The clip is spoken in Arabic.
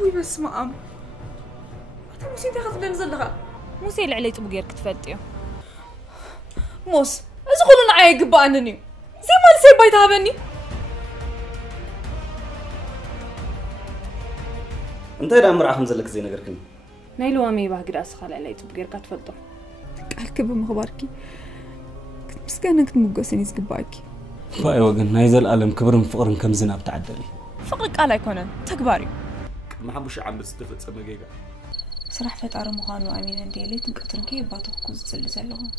وي بس ما ام موسى انت خاطر نزلها موسى العلي طب غير كتفطيو موس اذا خلونا عاي قبانني زي ما لسي بايت هابني انت دا امر اخم زلك زي نغركني نايلو امي باغد اسخال علي طب غير كتفطو قال كب مخباركي كنت مسكانك تمغسني زغباكي باي وغن نايزل عالم كبرن فقرن كم زناب تعدلي فقر قال ايكونن تكباري ما حبش عم تفصل مغيغا صراحه فطار مخانو امين اندي ليت نقطرن كي باتو كوز زل زلهم